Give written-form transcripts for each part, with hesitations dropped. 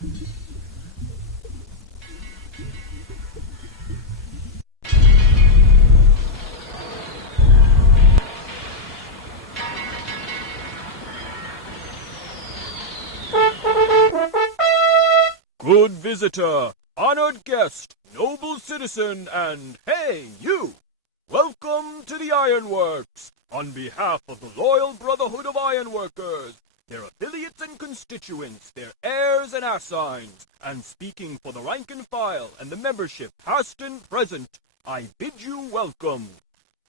Good visitor, honored guest, noble citizen, and hey, you! Welcome to the Ironworks! On behalf of the Loyal Brotherhood of Ironworkers, their affiliates and constituents, their heirs and assigns, and speaking for the rank and file and the membership past and present, I bid you welcome.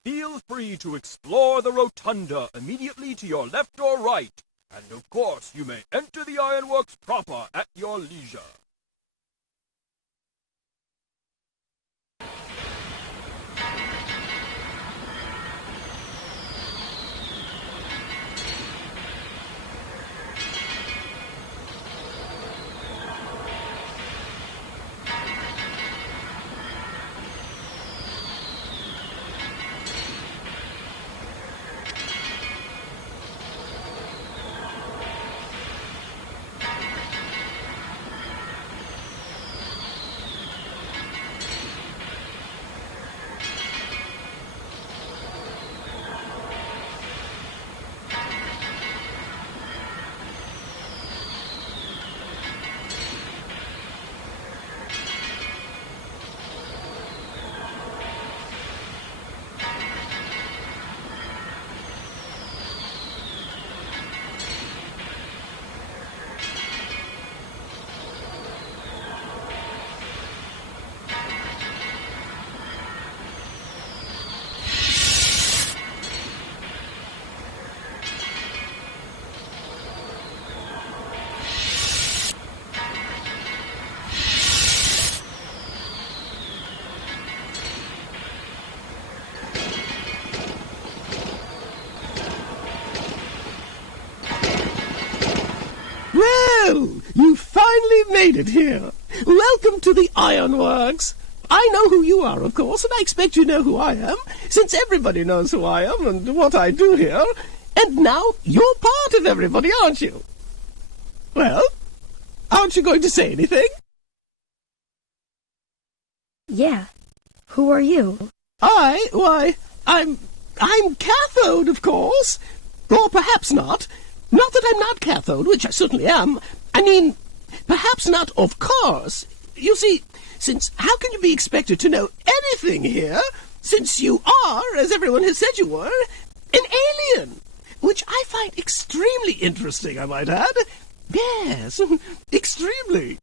Feel free to explore the rotunda immediately to your left or right, and of course you may enter the Ironworks proper at your leisure. Well, you finally made it here. Welcome to the Ironworks. I know who you are, of course, and I expect you know who I am, since everybody knows who I am and what I do here. And now you're part of everybody, aren't you? Well, aren't you going to say anything? Yeah. Who are you? I'm Cathode, of course. Or perhaps not. Not that I'm not Cathode, which I certainly am. I mean, perhaps not of course. You see, since how can you be expected to know anything here, since you are, as everyone has said you were, an alien, which I find extremely interesting, I might add. Yes, extremely.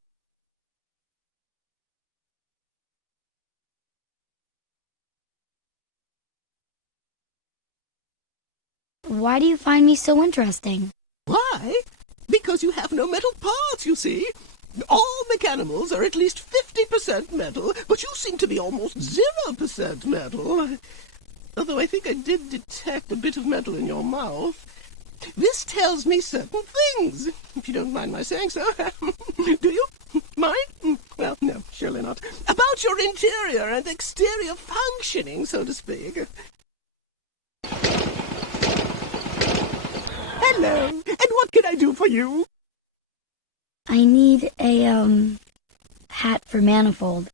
Why do you find me so interesting? Why? Because you have no metal parts, you see. All Mechanimals are at least 50% metal, but you seem to be almost 0% metal. Although I think I did detect a bit of metal in your mouth. This tells me certain things, if you don't mind my saying so. Do you? Mind? Well, no, surely not. About your interior and exterior functioning, so to speak. Hello, and what can I do for you? I need a, hat for Manifold.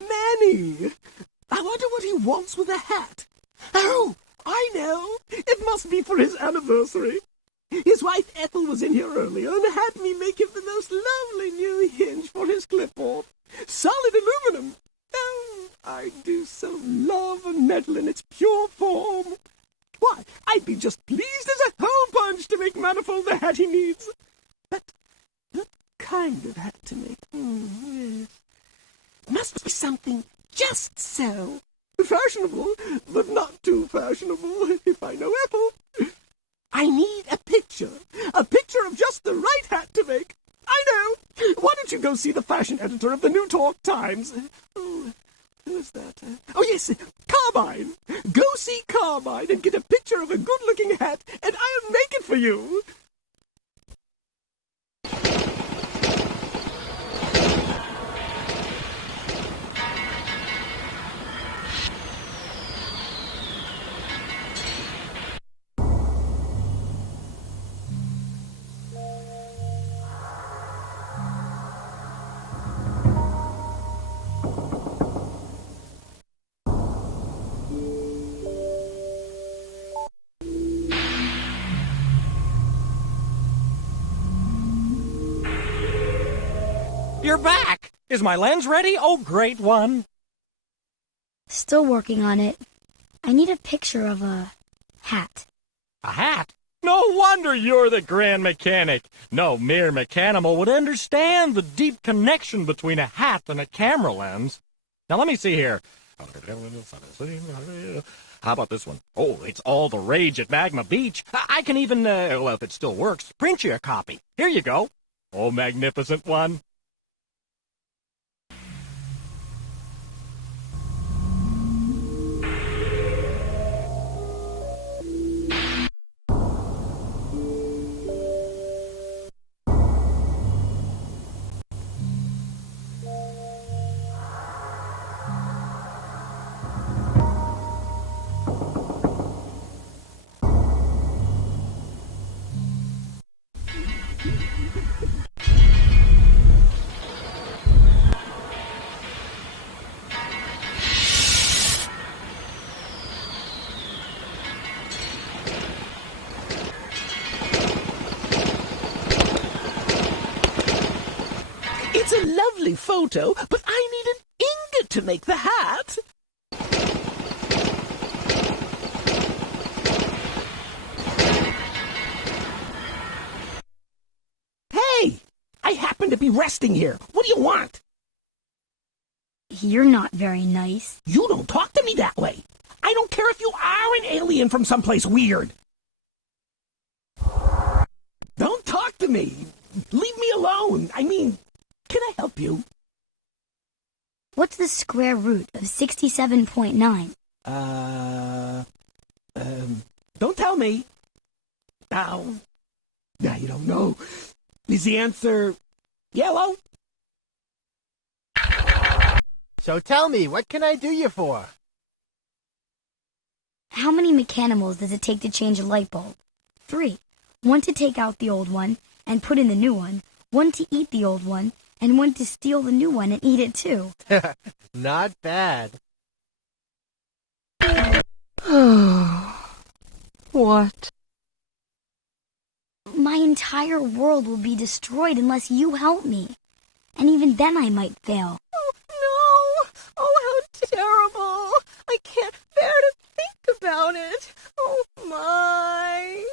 Manny! I wonder what he wants with a hat. Oh, I know. It must be for his anniversary. His wife Ethel was in here earlier and had me make him the most lovely new hinge for his clipboard. Solid aluminum. Oh, I do so love a metal in its pure form. Why, I'd be just pleased as a hole punch to make Manifold the hat he needs. But what kind of hat to make? Yes. Must be something just so. Fashionable, but not too fashionable, if I know Ethel. I need a picture of just the right hat to make. I know. Why don't you go see the fashion editor of the New Talk Times? Oh, who's that? Oh, yes, Carmine. Go see Carmine and get a picture of a good-looking hat, and I'll make it for you. you're back. Is my lens ready? Oh, great one. Still working on it. I need a picture of a hat. A hat? No wonder you're the grand mechanic. No mere mechanimal would understand the deep connection between a hat and a camera lens. Now let me see here. How about this one? Oh, it's all the rage at Magma Beach. I can even, well, if it still works, print you a copy. Here you go. Oh, magnificent one. It's a lovely photo, but I need an ingot to make the hat. Hey! I happen to be resting here. What do you want? You're not very nice. You don't talk to me that way. I don't care if you are an alien from someplace weird. Don't talk to me. Leave me alone. I mean, can I help you? What's the square root of 67.9? Don't tell me. Now you don't know. Is the answer yellow? So tell me, what can I do you for? How many mechanimals does it take to change a light bulb? 3. 1 to take out the old one and put in the new one, 1 to eat the old one, and 1 to steal the new one and eat it too. Not bad. What? My entire world will be destroyed unless you help me. And even then I might fail. Oh, no! Oh, how terrible! I can't bear to think about it. Oh, my.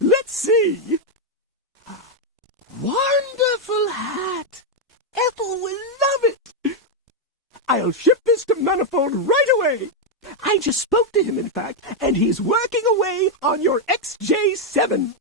Let's see. Wonderful hat. Ethel will love it. I'll ship this to Manifold right away. I just spoke to him, in fact, and he's working away on your XJ7.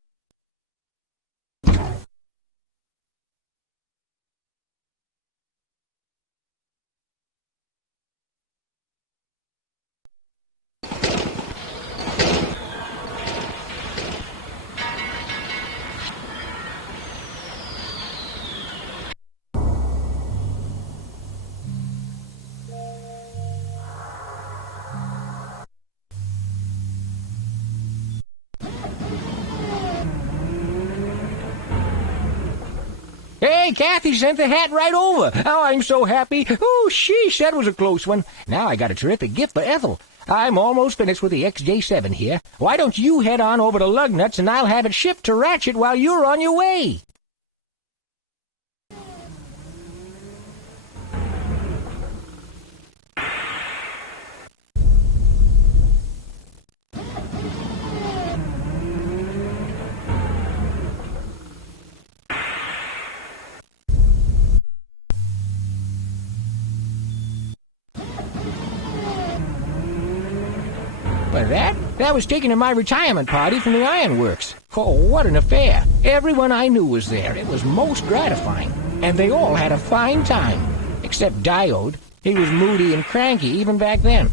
Hey, Kathy sent the hat right over. Oh, I'm so happy. Oh, sheesh, that was a close one. Now I got a terrific gift for Ethel. I'm almost finished with the XJ7 here. Why don't you head on over to Lugnuts and I'll have it shipped to Ratchet while you're on your way? remember that. That was taken to my retirement party from the ironworks. Oh, what an affair. Everyone I knew was there. It was most gratifying. And they all had a fine time. Except Diode. He was moody and cranky even back then.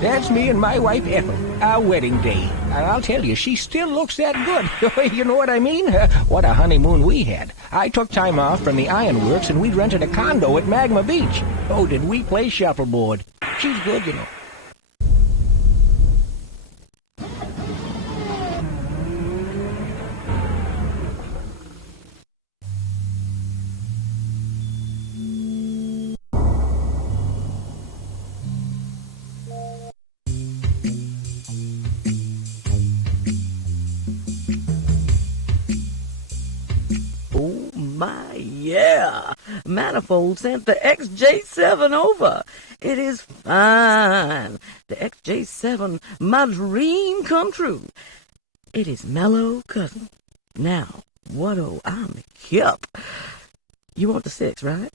That's me and my wife Ethel, our wedding day. And I'll tell you, she still looks that good. You know what I mean? What a honeymoon we had. I took time off from the ironworks and we rented a condo at Magma Beach. Oh, did we play shuffleboard. She's good, you know. Yeah, Manifold sent the XJ7 over. It is fine. The XJ7, my dream come true. It is mellow cousin. Now, what I'm hip. You want the 6, right?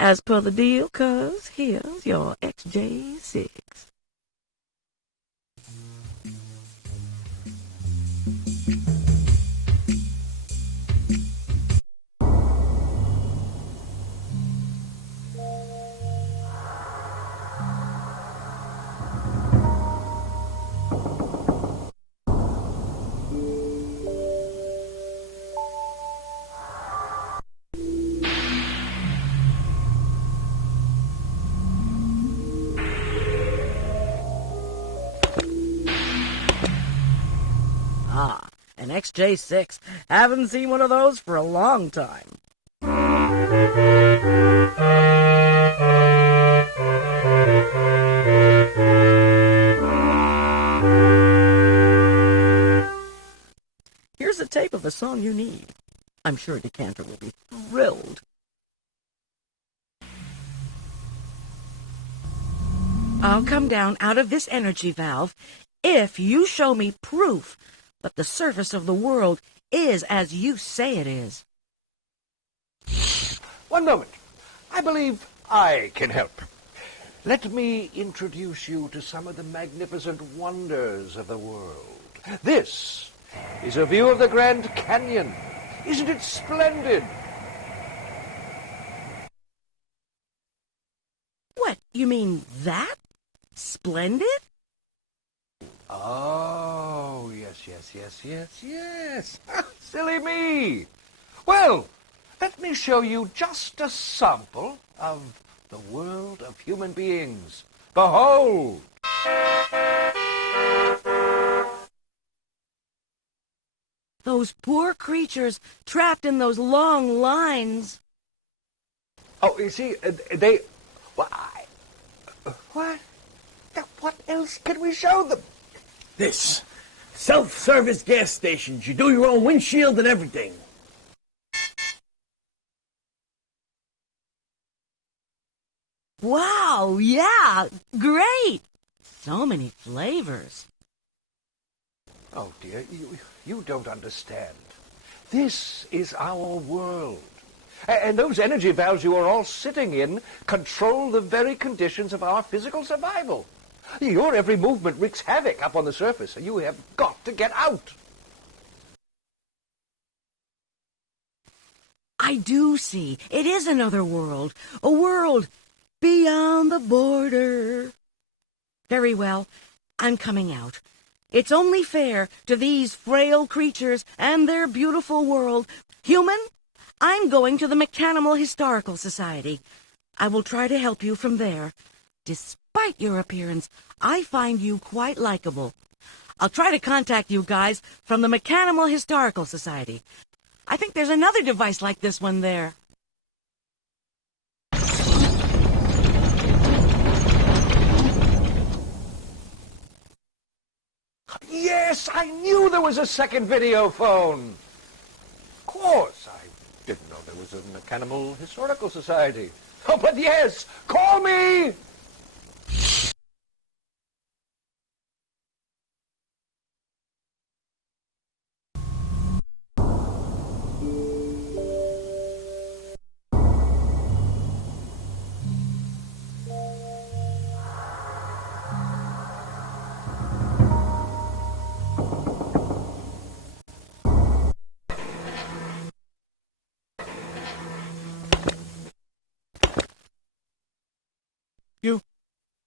As per the deal, cuz, here's your XJ6. An XJ6. Haven't seen one of those for a long time. Here's a tape of the song you need. I'm sure Decanter will be thrilled. I'll come down out of this energy valve if you show me proof that the surface of the world is as you say it is. One moment. I believe I can help. Let me introduce you to some of the magnificent wonders of the world. This is a view of the Grand Canyon. Isn't it splendid? What, you mean that? Splendid? Oh, yes. Silly me. Well, let me show you just a sample of the world of human beings. Behold! Those poor creatures trapped in those long lines. Oh, you see, they... What? What else can we show them? This. Self-service gas stations. You do your own windshield and everything. Wow, yeah, great. So many flavors. Oh, dear, you don't understand. This is our world. And those energy valves you are all sitting in control the very conditions of our physical survival. Your every movement wreaks havoc up on the surface, and you have got to get out. I do see. It is another world. A world beyond the border. Very well. I'm coming out. It's only fair to these frail creatures and their beautiful world. Human, I'm going to the Mechanimal Historical Society. I will try to help you from there. Despite your appearance, I find you quite likable. I'll try to contact you guys from the Mechanimal Historical Society. I think there's another device like this one there. Yes, I knew there was a second video phone. Of course, I didn't know there was a Mechanimal Historical Society. Oh, but yes, call me!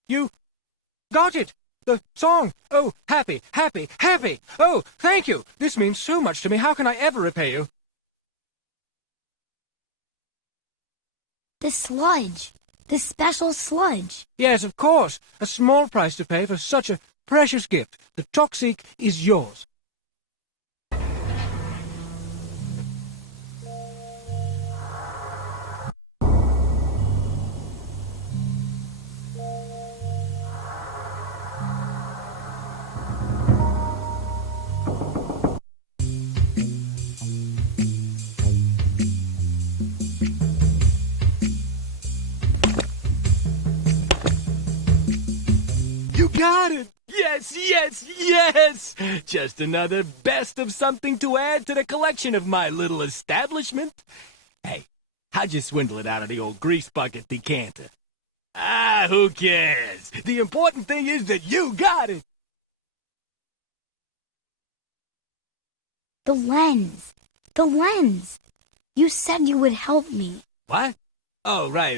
You got it! The song! Oh, happy, happy, happy! Oh, thank you! This means so much to me. How can I ever repay you? The sludge. The special sludge. Yes, of course. A small price to pay for such a precious gift. The Toxic is yours. Got it! Yes, yes, yes! Just another best of something to add to the collection of my little establishment. Hey, how'd you swindle it out of the old grease bucket decanter? Ah, who cares? The important thing is that you got it! The lens. The lens. You said you would help me. What? Oh, right.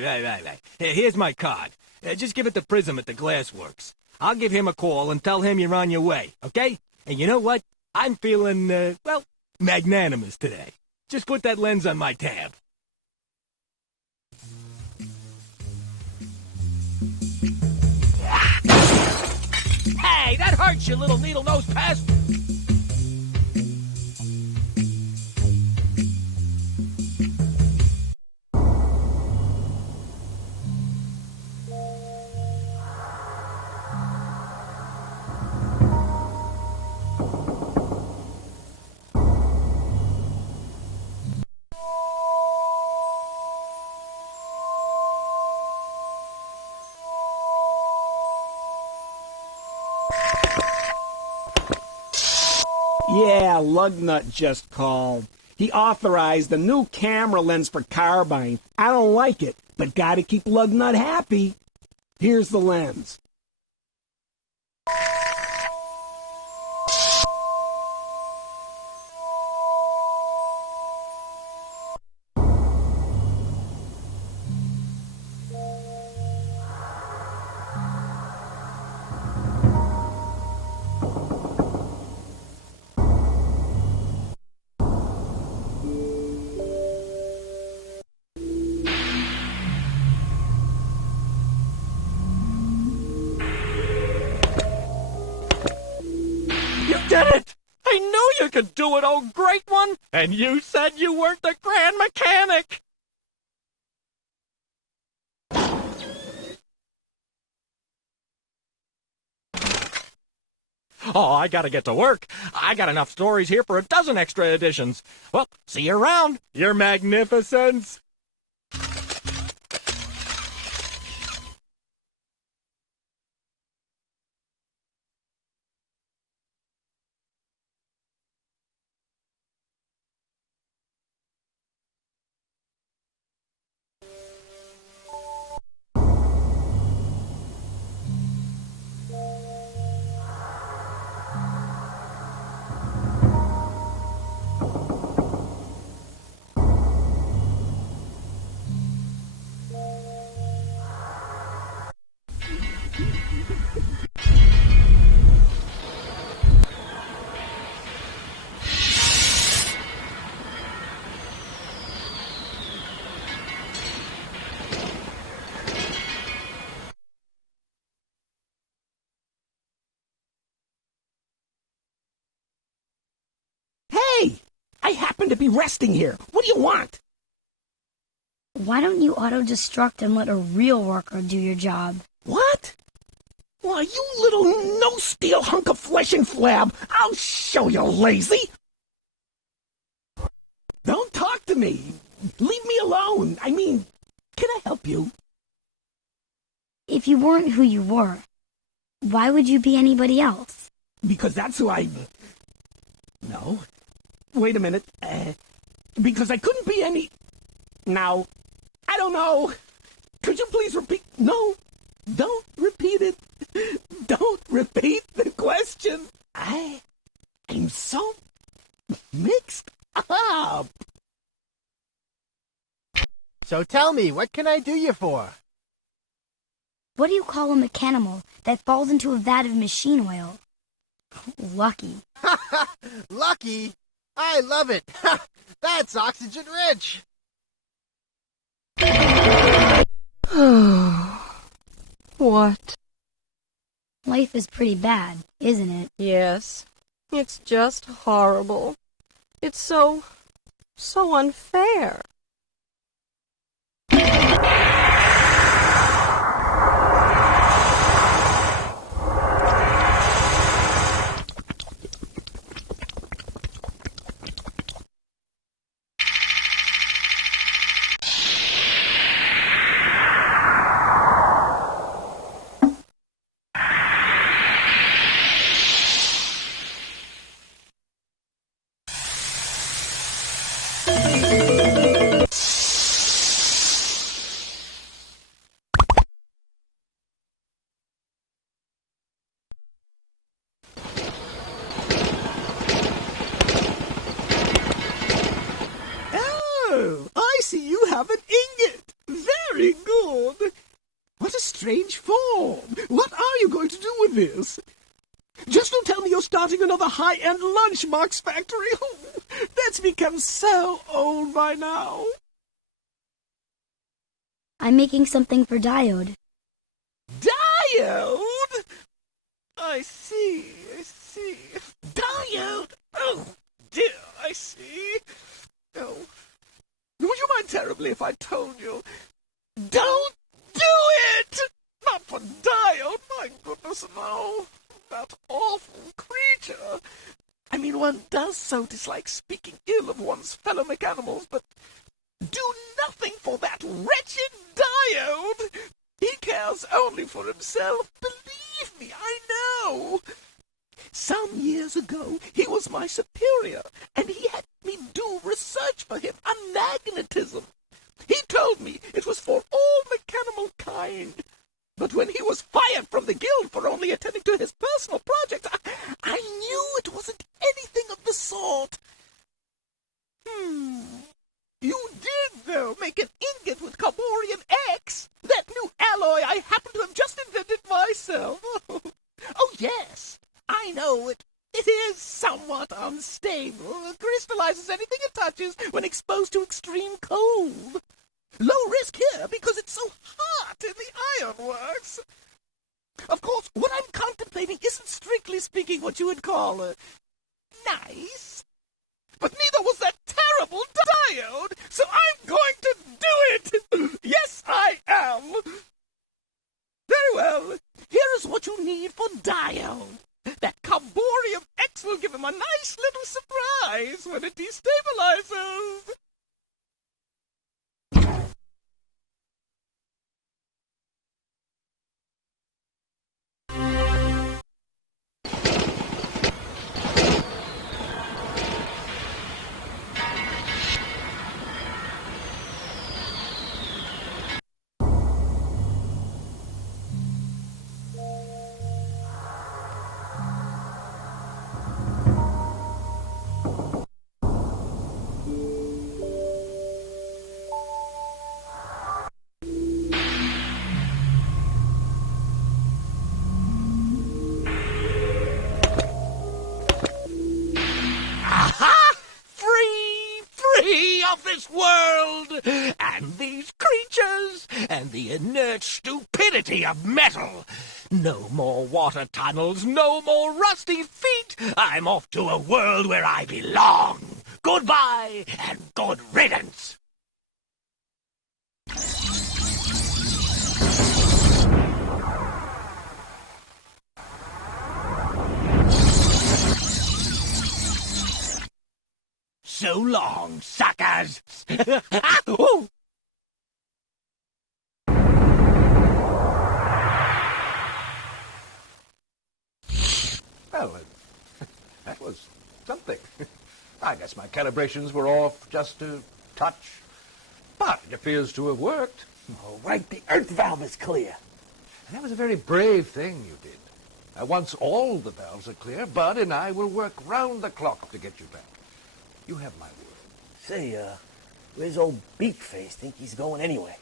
Hey, here's my card. Just give it to Prism at the Glassworks. I'll give him a call and tell him you're on your way, okay? And you know what? I'm feeling, well, magnanimous today. Just put that lens on my tab. Hey, that hurts, you little needle-nosed pest! Yeah, Lugnut just called. He authorized a new camera lens for carbine. I don't like it, but gotta keep Lugnut happy. Here's the lens. Did it! I knew you could do it, oh great one! And you said you weren't the grand mechanic! Oh, I gotta get to work. I got enough stories here for a dozen extra editions. Well, see you around, your magnificence! Hey! I happen to be resting here. What do you want? Why don't you auto-destruct and let a real worker do your job? What? Why, you little no-steel hunk of flesh and flab! I'll show you, lazy! Don't talk to me! Leave me alone! I mean, can I help you? If you weren't who you were, why would you be anybody else? Because that's who I... No. Wait a minute. Because I couldn't be any... Now, I don't know. Could you please repeat... No, don't repeat it. Don't repeat the question. I'm so mixed up. So tell me, what can I do you for? What do you call a mechanimal that falls into a vat of machine oil? Lucky. Lucky? I love it. That's oxygen-rich. What? Life is pretty bad, isn't it? Yes. It's just horrible. It's so unfair. Oh, I see you have an ingot. Very good. What a strange form. What are you going to do with this? Just don't tell me you're starting another high-end lunchbox factory. Oh, that's become so old by now. I'm making something for Diode. Diode? I see. Diode? Oh, dear, I see. Oh, would you mind terribly if I told you? Don't do it! Not for Diode, my goodness, no. That awful creature. I mean, one does so dislike speaking ill of one's fellow mechanimals, but do nothing for that wretched Diode. He cares only for himself. Believe me, I know. Some years ago, he was my superior, and he had me do research for him on magnetism. He told me it was for all mechanimal kind. But when he was fired from the guild for only attending to his personal projects, I knew it wasn't anything of the sort. You did, though, make an ingot with Carborium X, that new alloy I happen to have just invented myself. Oh, yes, I know it. It is somewhat unstable. It crystallizes anything it touches when exposed to extreme cold. Low risk here because it's so hot in the ironworks. Of course, what I'm contemplating isn't strictly speaking what you would call nice. But neither was that terrible Diode, so I'm going to do it. Yes, I am. Very well. Here is what you need for Diode. That Carborium X will give him a nice little surprise when it destabilizes. Of this world, and these creatures, and the inert stupidity of metal. No more water tunnels, no more rusty feet. I'm off to a world where I belong. Goodbye, and good riddance. So long, suckers! Ooh. Well, that was something. I guess my calibrations were off just a touch, but it appears to have worked. All right, the earth valve is clear. And that was a very brave thing you did. Once all the valves are clear, Bud and I will work round the clock to get you back. You have my word. Say, where's old Beakface? Think he's going anyway?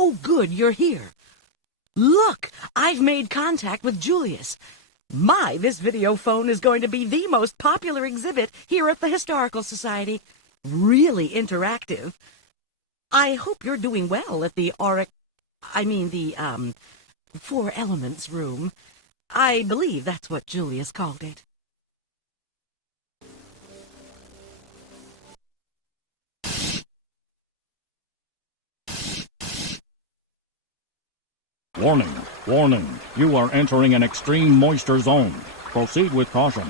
Oh, good, you're here. Look, I've made contact with Julius. This video phone is going to be the most popular exhibit here at the Historical Society. Really interactive. I hope you're doing well at the Four Elements room. I believe that's what Julius called it. Warning, warning. You are entering an extreme moisture zone. Proceed with caution.